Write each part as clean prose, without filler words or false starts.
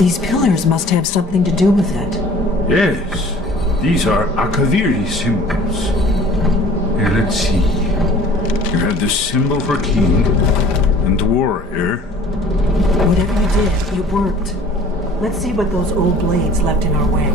These pillars must have something to do with it. Yes, these are Akaviri symbols. Here, let's see. You have the symbol for king and warrior. Whatever you did, it worked. Let's see what those old blades left in our way.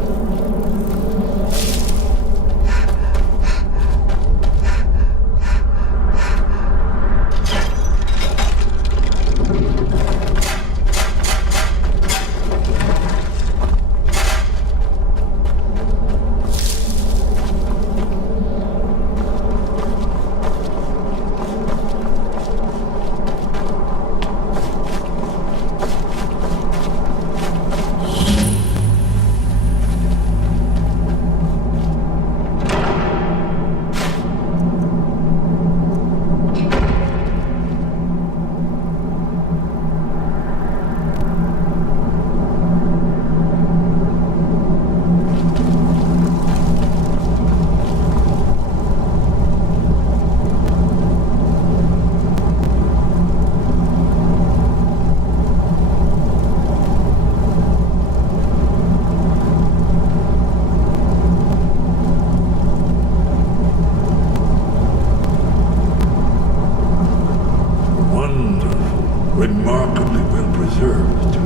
Remarkably well preserved, too.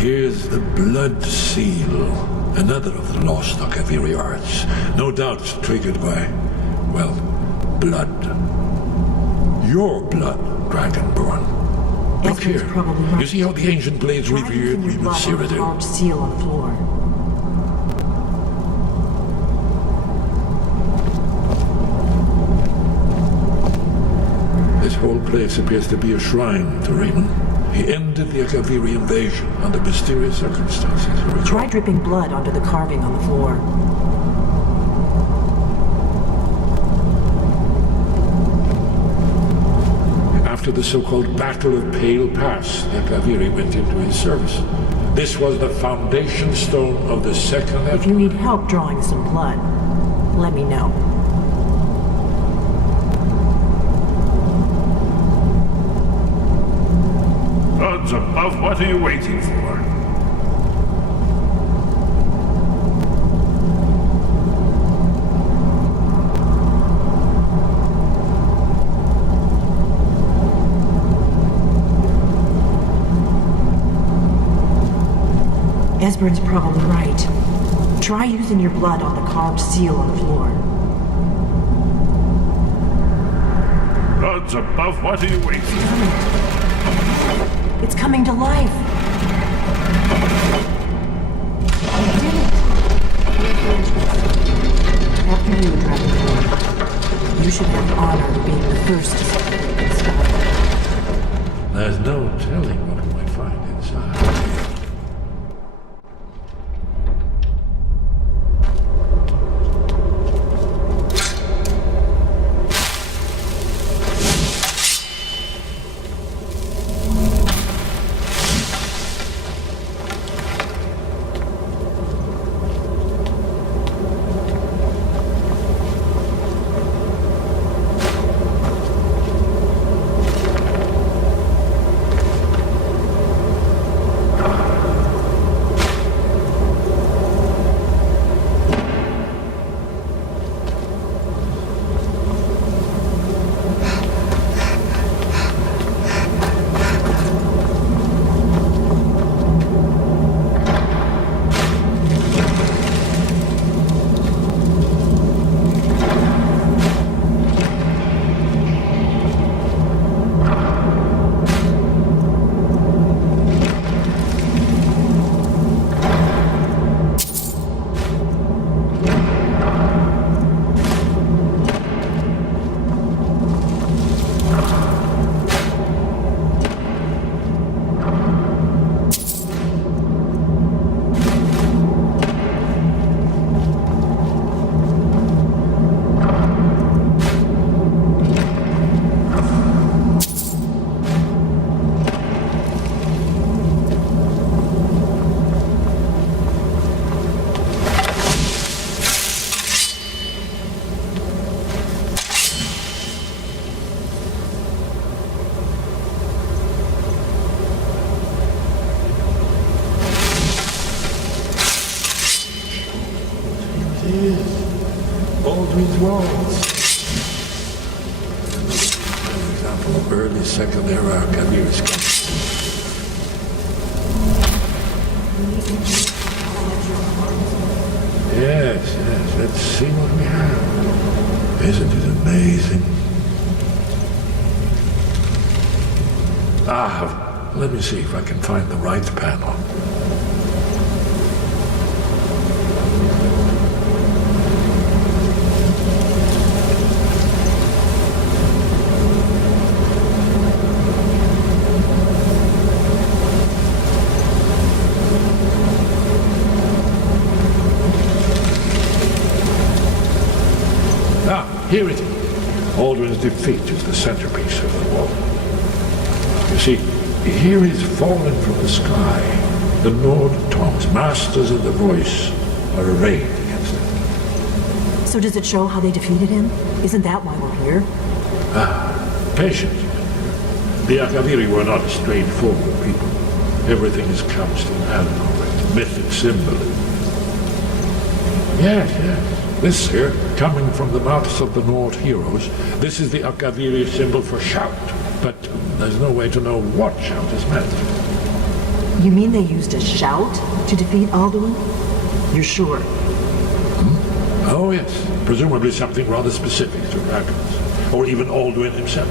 Here's the blood seal, another of the lost Akaviri arts, no doubt triggered by, well, blood. Your blood, Dragonborn. Look here. Right. You see how the ancient blades revered me with Cyrodiil? Large seal on the floor. This whole place appears to be a shrine to Raymond. He ended the Akaviri invasion under mysterious circumstances. Try dripping blood onto the carving on the floor. After the so-called Battle of Pale Pass, the Akaviri went into his service. This was the foundation stone of the second... If you need help drawing some blood, let me know. Gods above, what are you waiting for? Esbern's probably right. Try using your blood on the carved seal on the floor. Gods above, what are you waiting for? It's coming to life. You did it. After you, Dragonborn. You should have the honor of being the first to separate this stuff. There's no telling what we might find inside. these walls. An example of early Second Era Kavir's Yes, let's see what we have. Isn't it amazing? Let me see if I can find the right panel. Here it is. Aldrin's defeat is the centerpiece of the wall. You see, here he's fallen from the sky. The Nord Tongs, masters of the voice, are arrayed against him. So does it show how they defeated him? Isn't that why we're here? Patience. The Akaviri were not a straightforward people. Everything is couched in allegory, mythic symbolism. Yes. This here, coming from the mouths of the Nord heroes, this is the Akaviri symbol for shout. But there's no way to know what shout is meant. You mean they used a shout to defeat Alduin? You're sure? Oh yes, presumably something rather specific to dragons, or even Alduin himself.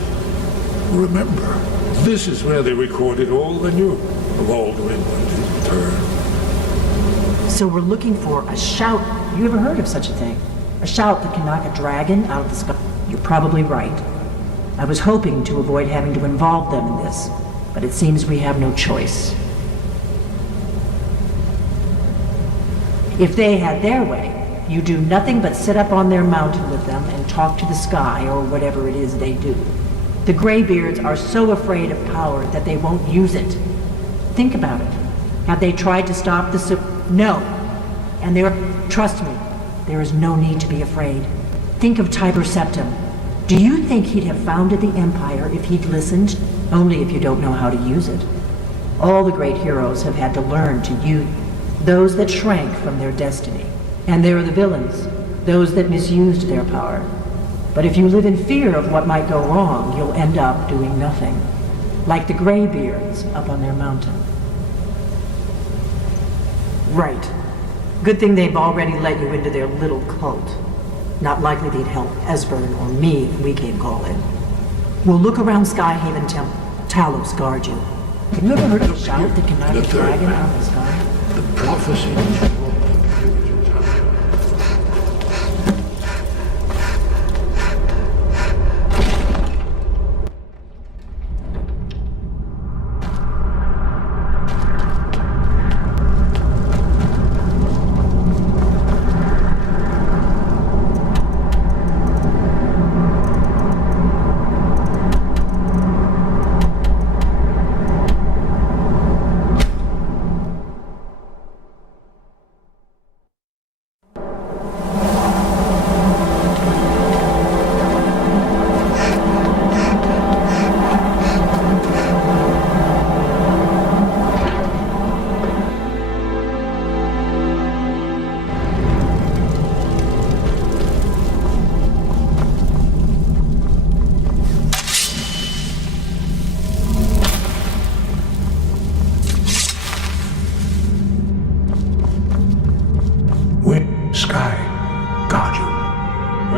Remember, this is where they recorded all they knew of Alduin and his return. So we're looking for a shout. You ever heard of such a thing? A shout that can knock a dragon out of the sky? You're probably right. I was hoping to avoid having to involve them in this, but it seems we have no choice. If they had their way, you do nothing but sit up on their mountain with them and talk to the sky or whatever it is they do. The Greybeards are so afraid of power that they won't use it. Think about it. Have they tried to stop the No. And trust me, there is no need to be afraid. Think of Tiber Septim. Do you think he'd have founded the Empire if he'd listened? Only if you don't know how to use it. All the great heroes have had to learn to use those that shrank from their destiny. And there are the villains, those that misused their power. But if you live in fear of what might go wrong, you'll end up doing nothing. Like the Greybeards up on their mountain. Right. Good thing they've already let you into their little cult. Not likely they'd help Esbern or me if we came calling. We'll look around Skyhaven Temple. Talos guard you. Have you ever heard of a shout that can knock The a third dragon man. out of the sky? The prophecy.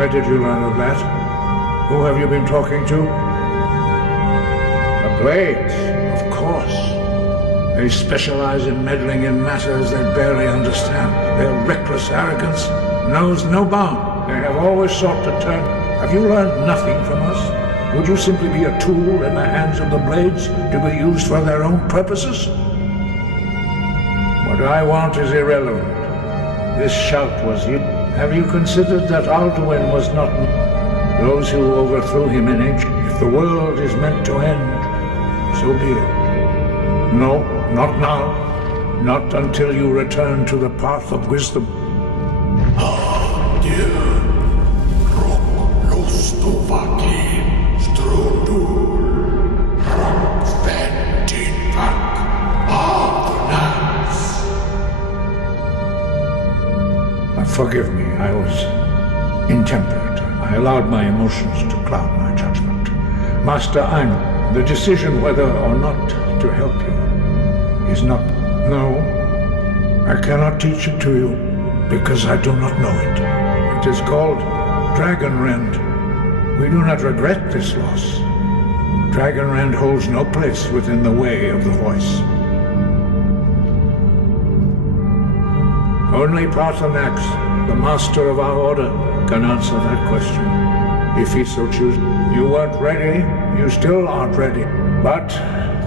Where did you learn of that? Who have you been talking to? The Blades, of course. They specialize in meddling in matters they barely understand. Their reckless arrogance knows no bound. They have always sought to turn... Have you learned nothing from us? Would you simply be a tool in the hands of the Blades to be used for their own purposes? What I want is irrelevant. This shout was you. Have you considered that Alduin was not those who overthrew him in ancient? If the world is meant to end, so be it. No, not now. Not until you return to the path of wisdom. Forgive me, I was intemperate. I allowed my emotions to cloud my judgment. Master Aang, the decision whether or not to help you is not... No, I cannot teach it to you because I do not know it. It is called Dragon Rend. We do not regret this loss. Dragon Rend holds no place within the way of the voice. Only Parthenax, the master of our order, can answer that question. If he so chooses. You weren't ready, you still aren't ready. But,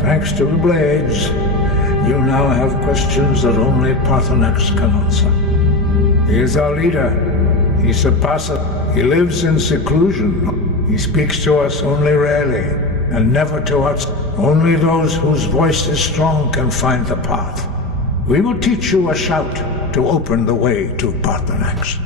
thanks to the blades, you now have questions that only Parthenax can answer. He is our leader. He surpasses. He lives in seclusion. He speaks to us only rarely, and never to us. Only those whose voice is strong can find the path. We will teach you a shout to open the way to Parthenax.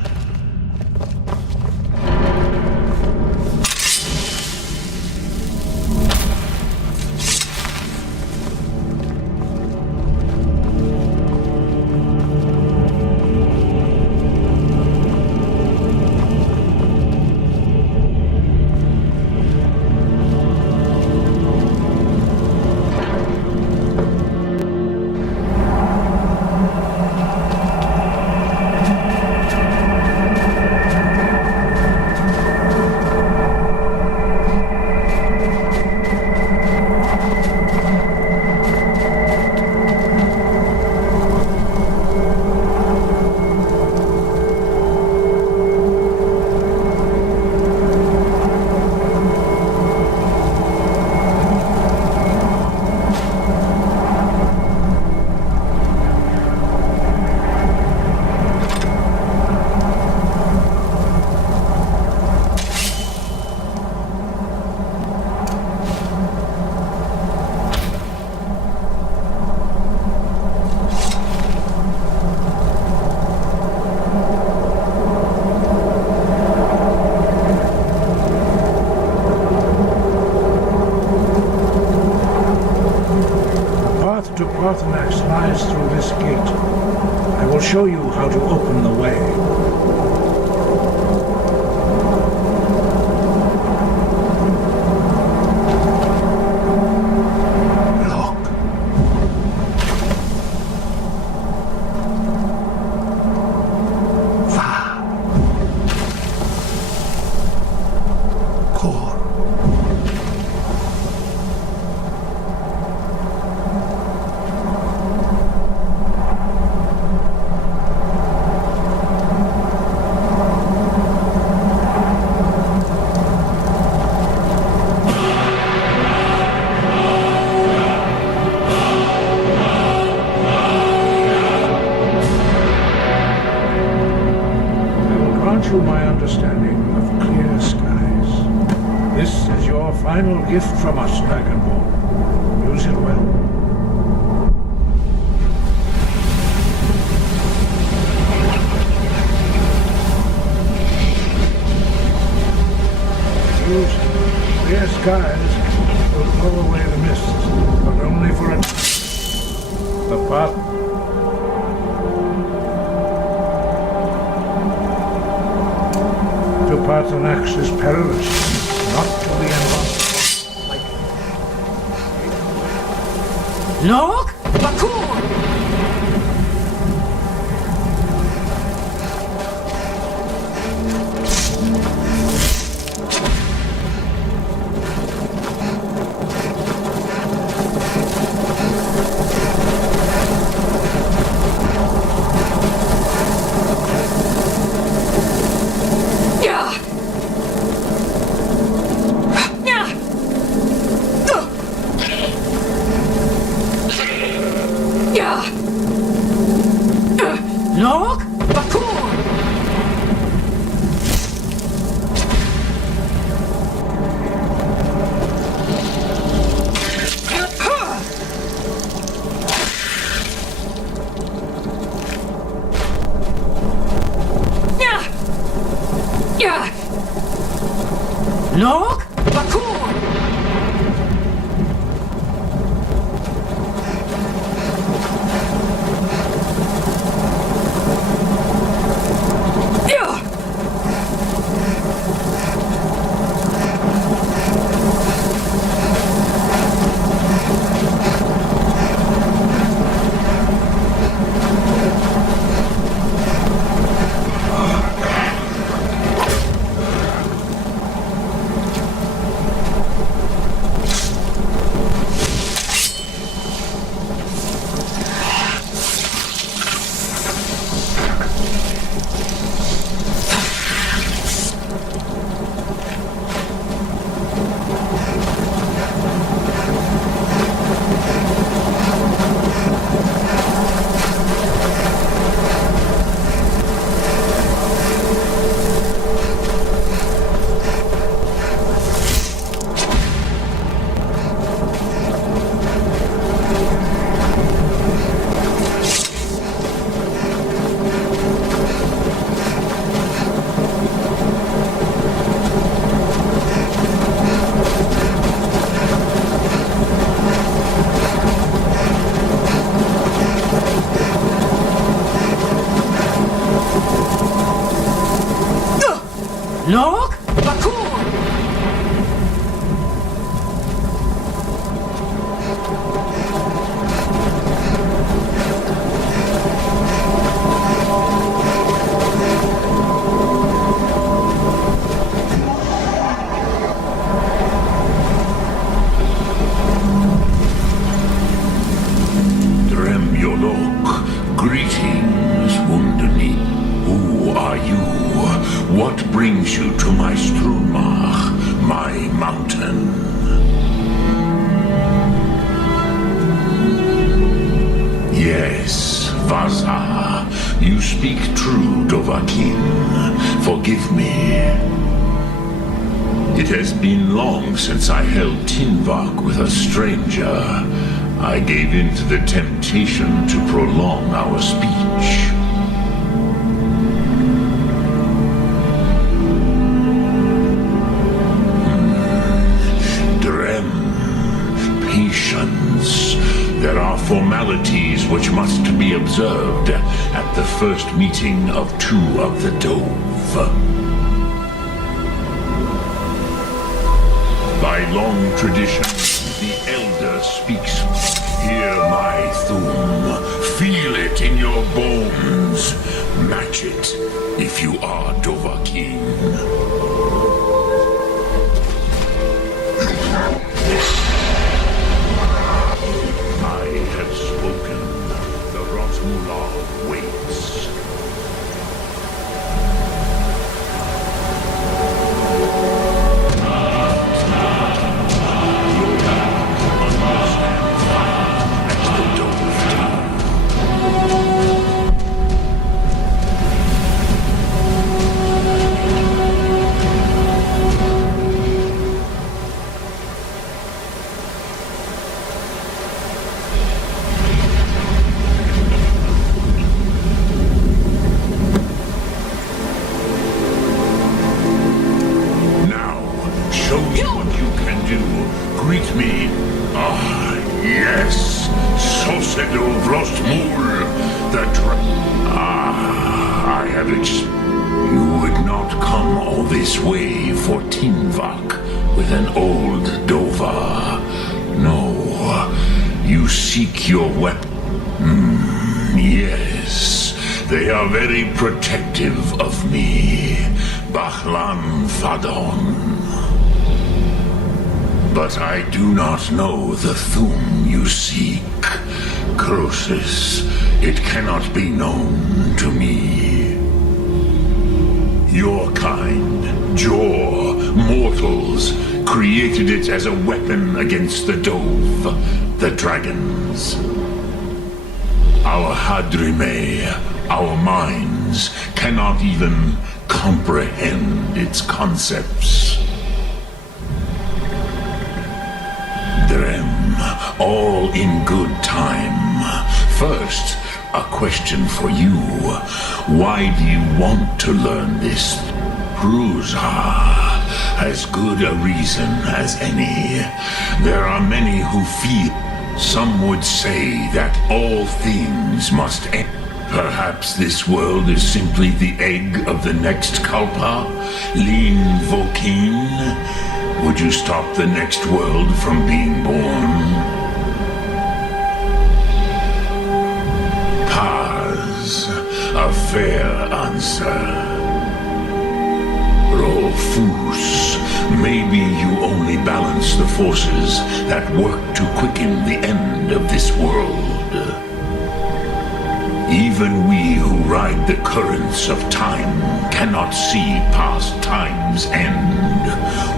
To Parthenax lies through this gate. I will show you how to open the way. Look. Va. Kor. My understanding of clear skies. This is your final gift from us, Dragonborn. Use it well. Use clear skies will blow away the mist, but only for a... The path... Parthenax is perilous, not to be involved. Look! Bakur! Look! Bakur! Look! Bakur! Look! Bakur! Greetings, Wundani. Who are you? What brings you to my Strumach, my mountain? Yes, Vaza, you speak true, Dovahkiin. Forgive me. It has been long since I held Tinvak with a stranger. I gave in to the temptation to prolong our speech. Drem, patience. There are formalities which must be observed at the first meeting of two of the Dove. By long tradition, the Elder speaks. Hear my thum. Feel it in your bones. Match it if you are Dovahkiin. I have spoken. The Rotmullah waits. Greet me. Ah, yes. Sosedo Vrostmul. I have You would not come all this way for Tinvak with an old Dova. No. You seek your weapon. Yes. They are very protective of me. Bahlan Fadon. But I do not know the Thum you seek. Croesus, it cannot be known to me. Your kind, Jor, mortals, created it as a weapon against the Dove, the dragons. Our Hadrime, our minds, cannot even comprehend its concepts. Drem, all in good time. First, a question for you. Why do you want to learn this? Prusa, as good a reason as any. There are many who feel. Some would say that all things must end. Perhaps this world is simply the egg of the next Kalpa? Lean Vokin? Would you stop the next world from being born? Paz, a fair answer. Rofus, maybe you only balance the forces that work to quicken the end of this world. Even we who ride the currents of time cannot see past time's end.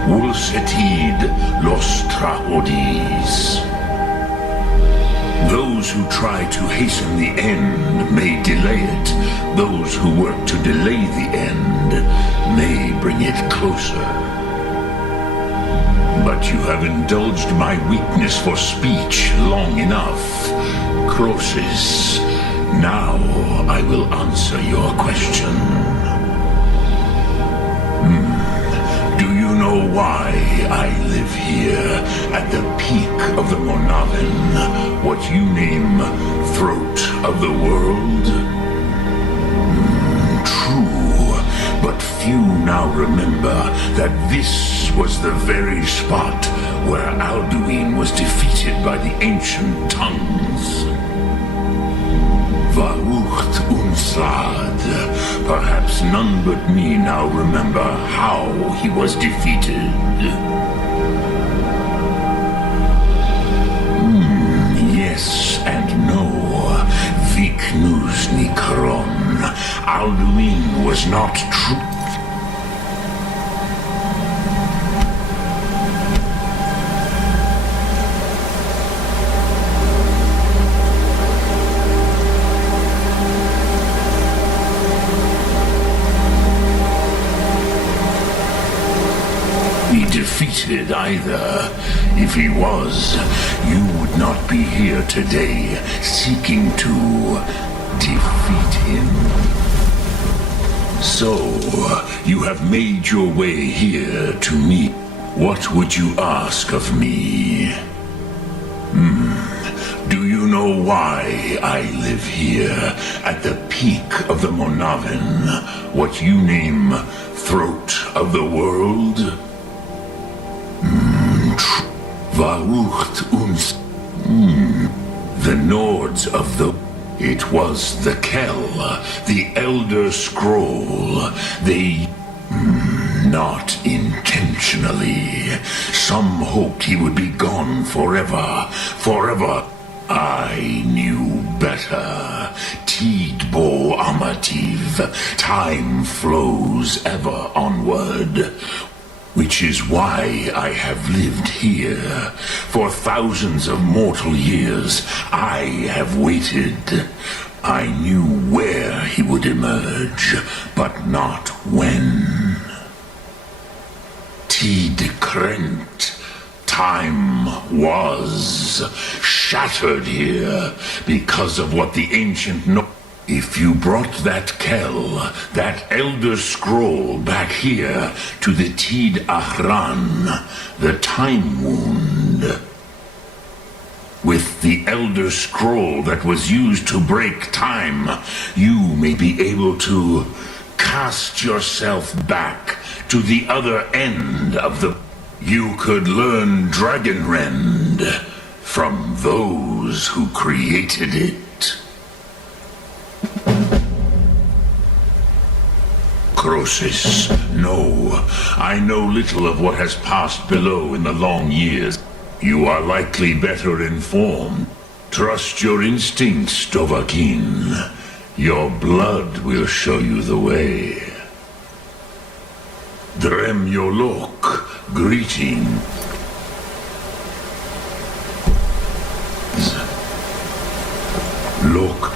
Wulsetid los trahodis. Those who try to hasten the end may delay it. Those who work to delay the end may bring it closer. But you have indulged my weakness for speech long enough. Croesus, now I will answer your question. Do you know why I live here at the peak of the Monavin, what you name throat of the world? True, but few now remember that this was the very spot where Alduin was defeated by the ancient tongues? Varucht Unslad. Perhaps none but me now remember how he was defeated. Yes and no. Viknus Nikron. Alduin was not true. Defeated either. If he was, you would not be here today seeking to defeat him. So, you have made your way here to me. What would you ask of me? Do you know why I live here at the peak of the Monavin, what you name throat of the world? Varucht uns. The Nords of the... It was the Kell, the Elder Scroll. They... Not intentionally. Some hoped he would be gone forever. Forever. I knew better. Tidbo Amativ. Time flows ever onward. Which is why I have lived here. For thousands of mortal years, I have waited. I knew where he would emerge, but not when. Tid Krent. Time was shattered here because of what the ancient If you brought that Kell, that Elder Scroll back here to the Tid Ahran, the Time Wound, with the Elder Scroll that was used to break time, you may be able to cast yourself back to the other end of the... You could learn Dragonrend from those who created it. Croesus, no. I know little of what has passed below in the long years. You are likely better informed. Trust your instincts, Dovahkiin. Your blood will show you the way. Drem Yolok, greeting. Look.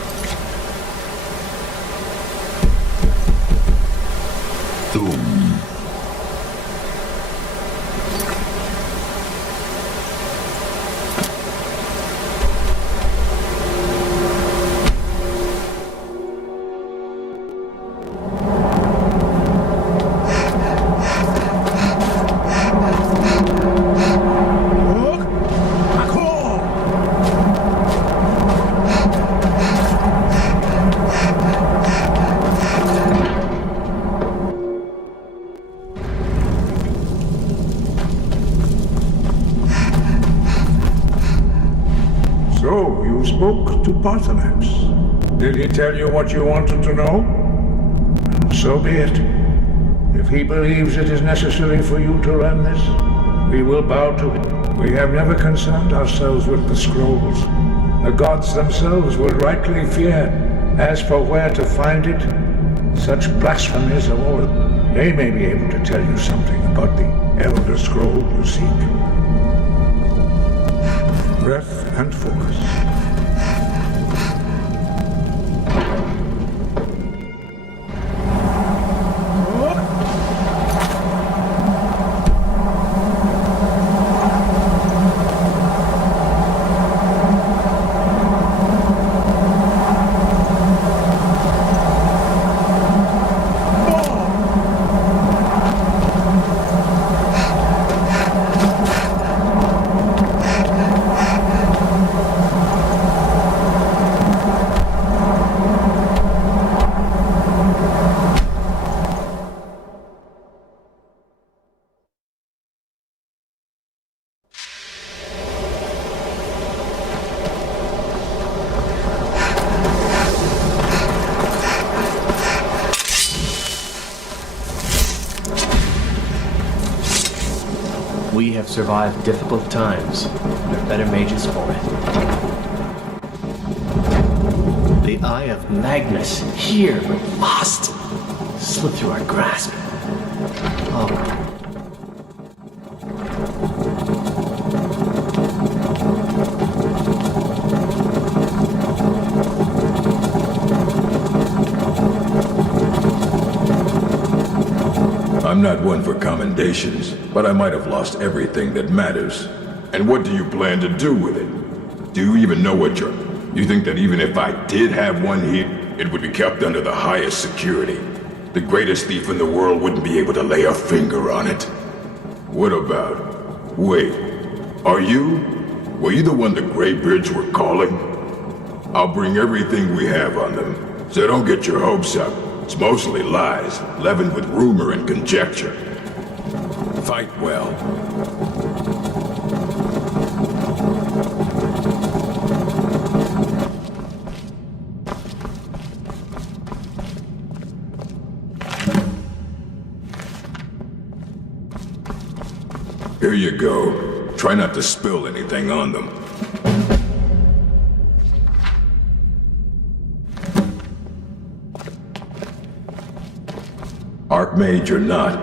Thum. So, you spoke to Bartholomew. Did he tell you what you wanted to know? So be it. If he believes it is necessary for you to learn this, we will bow to him. We have never concerned ourselves with the scrolls. The gods themselves would rightly fear. As for where to find it, such blasphemies of all, they may be able to tell you something about the Elder Scroll you seek. Breath and focus. We have survived difficult times. We're better mages for it. The Eye of Magnus, here, but lost. Slipped through our grasp. Oh. I'm not one for commendations, but I might have lost everything that matters. And what do you plan to do with it? Do you even know what you're... You think that even if I did have one here, it would be kept under the highest security? The greatest thief in the world wouldn't be able to lay a finger on it. What about... Wait, are you... Were you the one the Greybeards were calling? I'll bring everything we have on them, so don't get your hopes up. It's mostly lies, leavened with rumor and conjecture. Fight well. Here you go. Try not to spill anything on them. Archmage or not?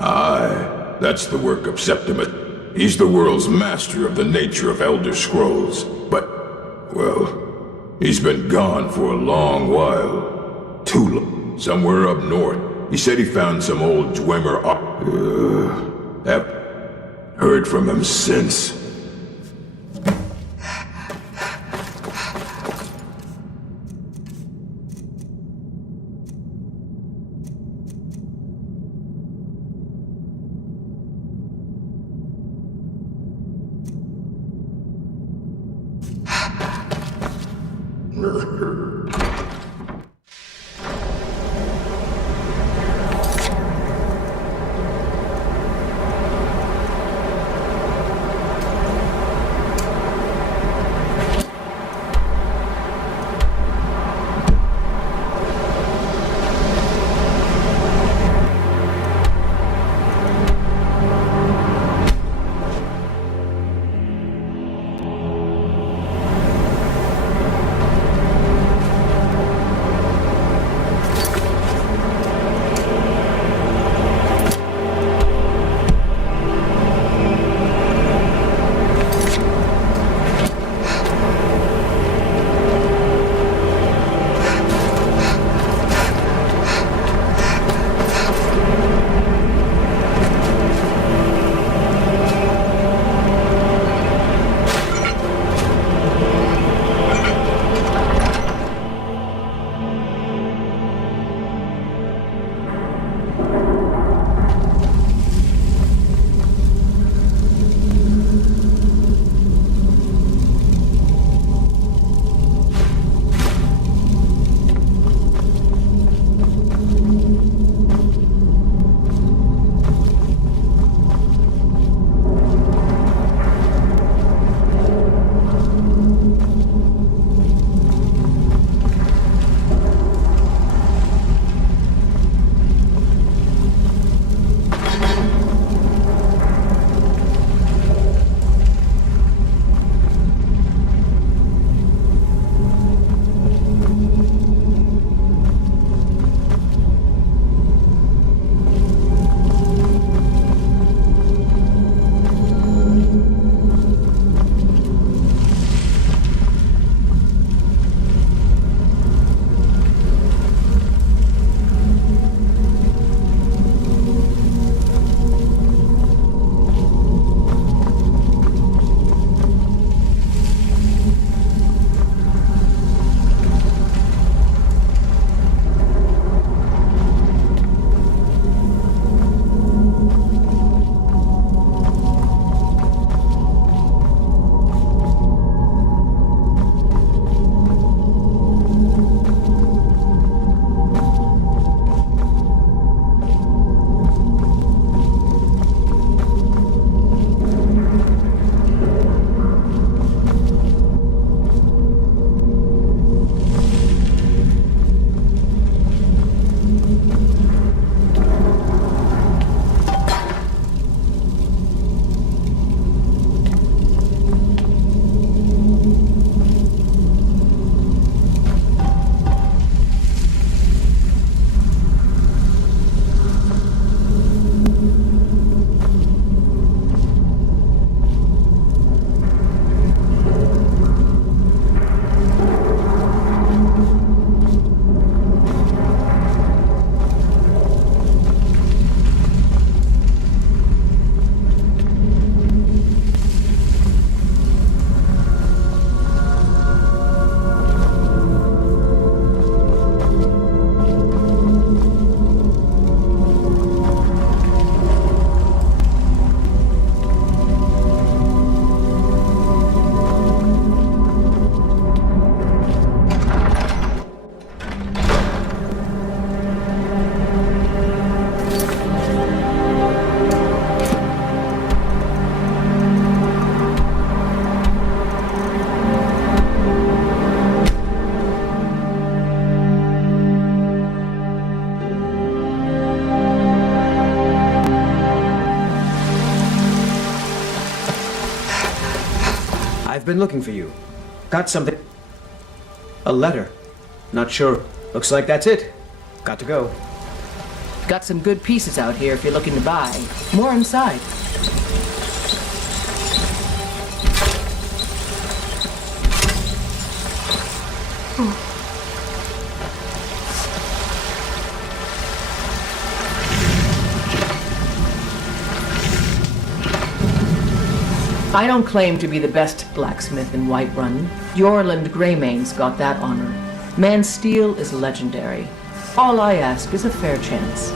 Aye, that's the work of Septimus. He's the world's master of the nature of Elder Scrolls. But, well, he's been gone for a long while. Too long. Somewhere up north. He said he found some old Dwemer. Haven't heard from him since. been looking for you. Got something. A letter. Not sure. Looks like that's it. Got to go. Got some good pieces out here if you're looking to buy. More inside. I don't claim to be the best blacksmith in Whiterun. Yorland Greymane's got that honor. Man's steel is legendary. All I ask is a fair chance.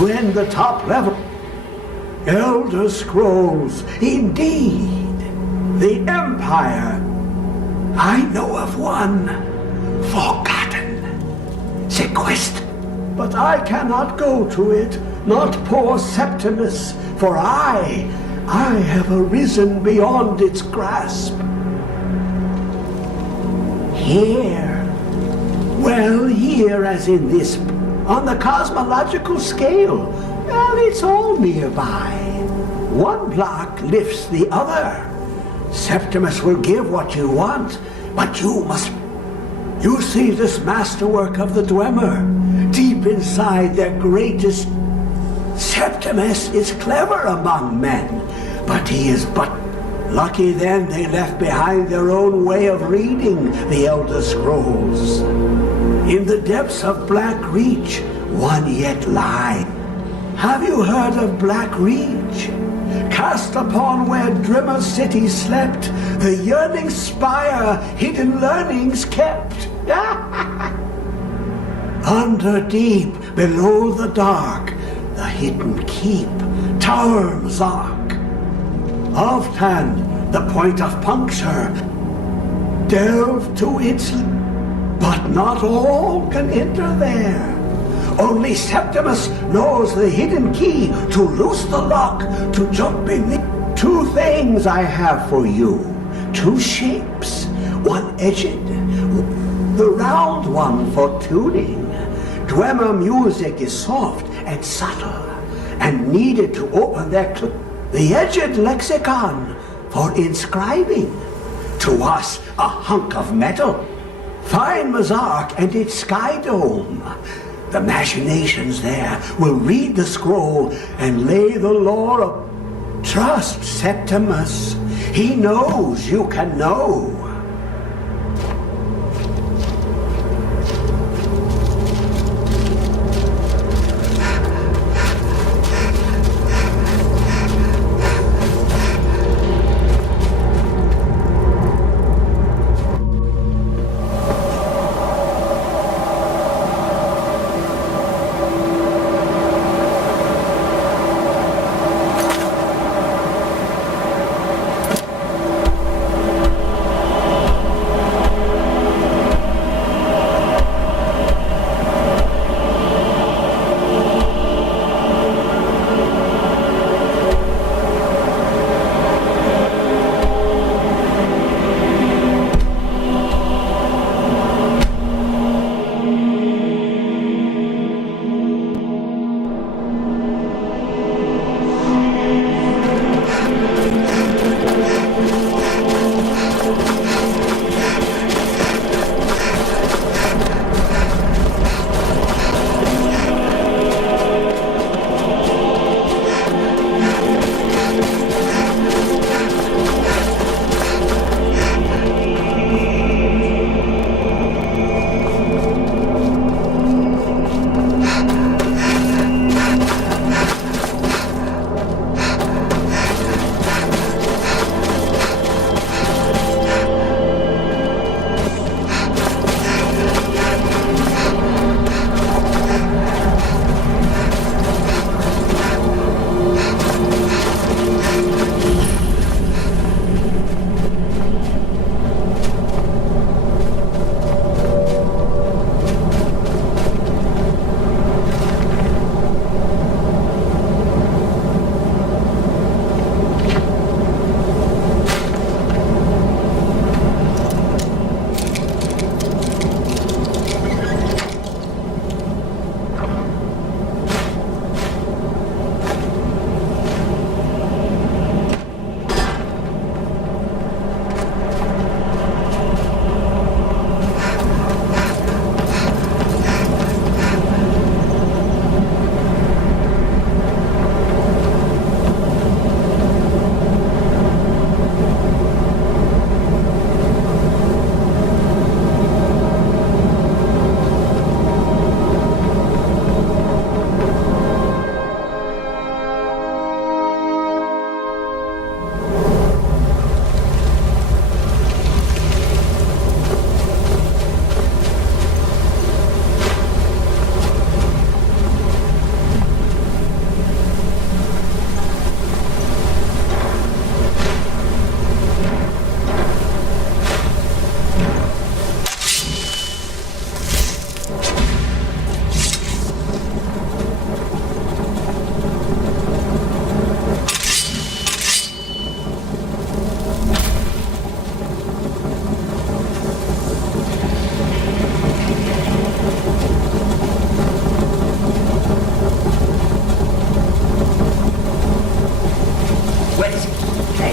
When the top level. Elder Scrolls, indeed. The Empire. I know of one. Forgotten. Sequestered. But I cannot go to it, not poor Septimus, for I have arisen beyond its grasp. Here. Well, here as in this, on the cosmological scale, well, it's all nearby. One block lifts the other. Septimus will give what you want, but you must... You see this masterwork of the Dwemer, deep inside their greatest... Septimus is clever among men, but he is but... Lucky then they left behind their own way of reading the Elder Scrolls. In the depths of Black Reach, one yet lies. Have you heard of Black Reach? Cast upon where Drimmer City slept, the yearning spire hidden learnings kept. Under deep, below the dark, the hidden keep, Tower Mazark. Oft-hand, the point of puncture, delve to its... But not all can enter there. Only Septimus knows the hidden key to loose the lock, to jump in. 2 things I have for you. 2 shapes, one edged, the round one for tuning. Dwemer music is soft and subtle, and needed to open the edged lexicon for inscribing. To us, a hunk of metal. Find Mazark and its sky dome. The machinations there will read the scroll and lay the lore of... Trust Septimus. He knows you can know.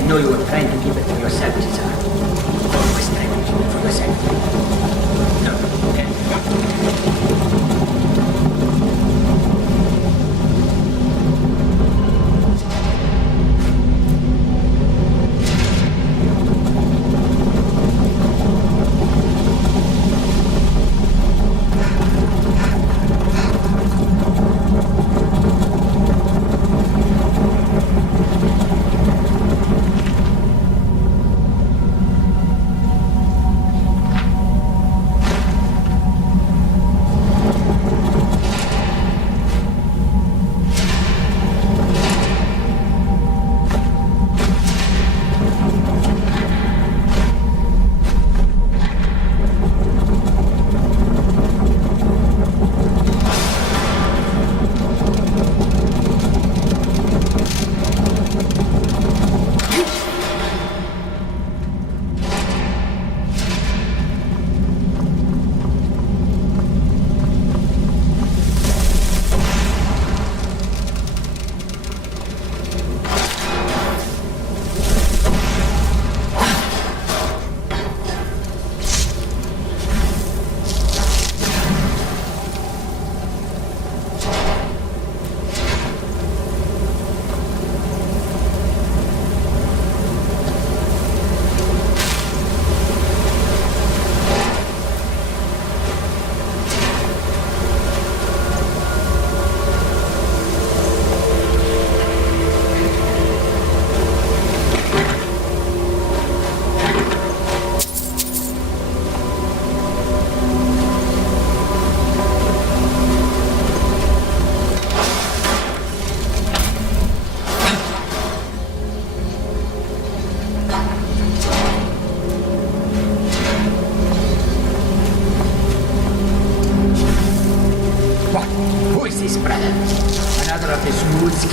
know you were trying to keep it for yourself, sir. Always trying to keep it for yourself. No, okay.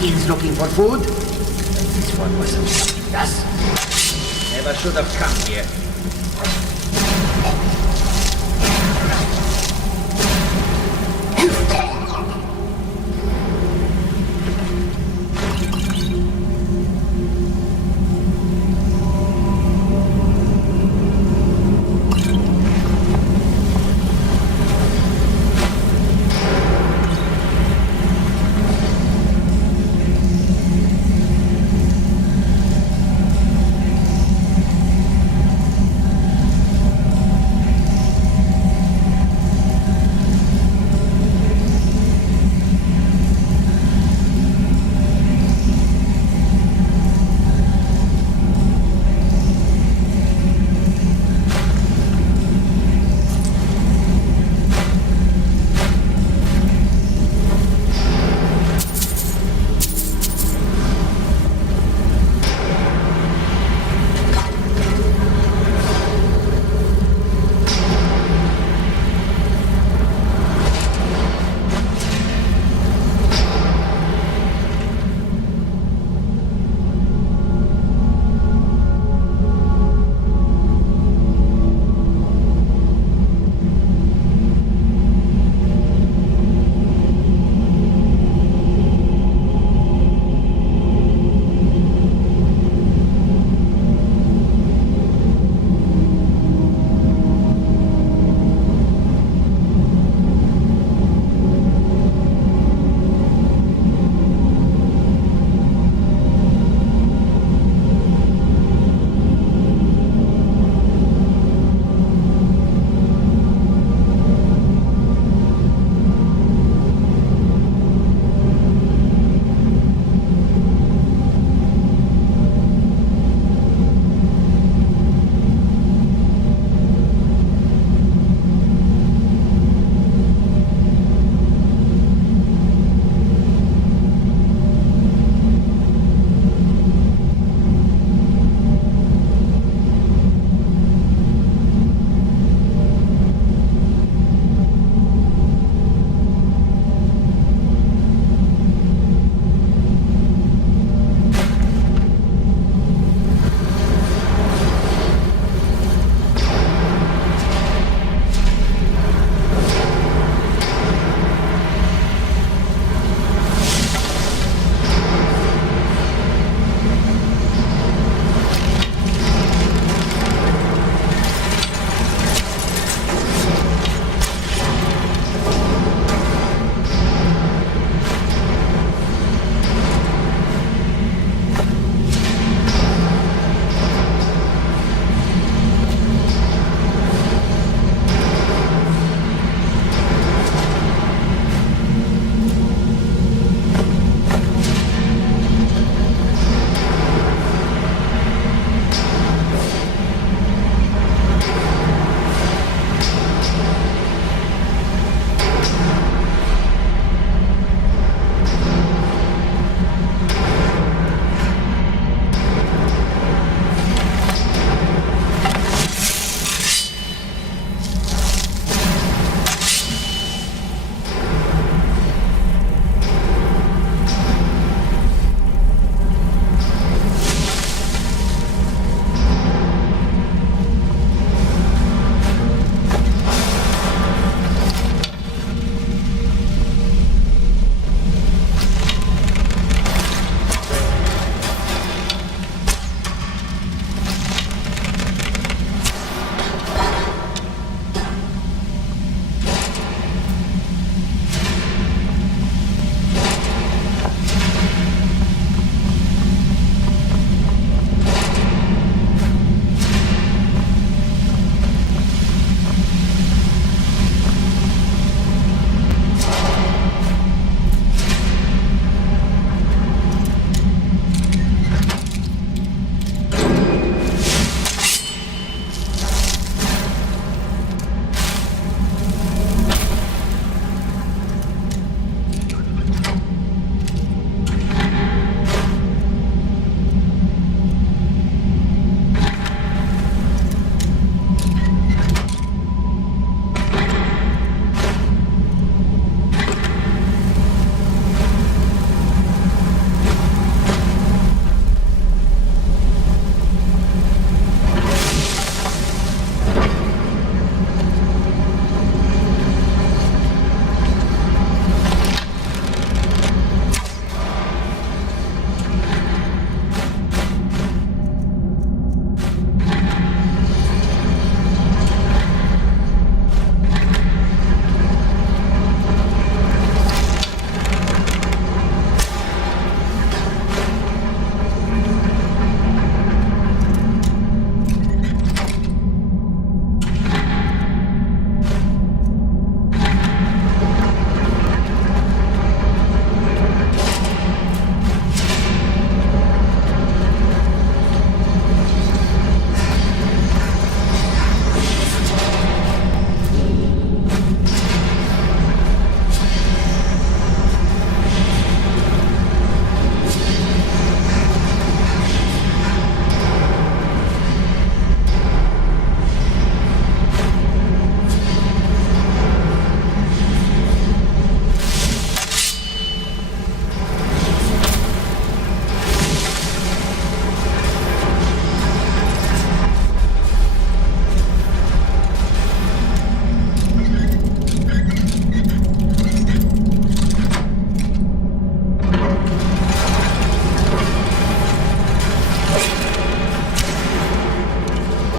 Machines looking for food. This one wasn't us. Never should have come here.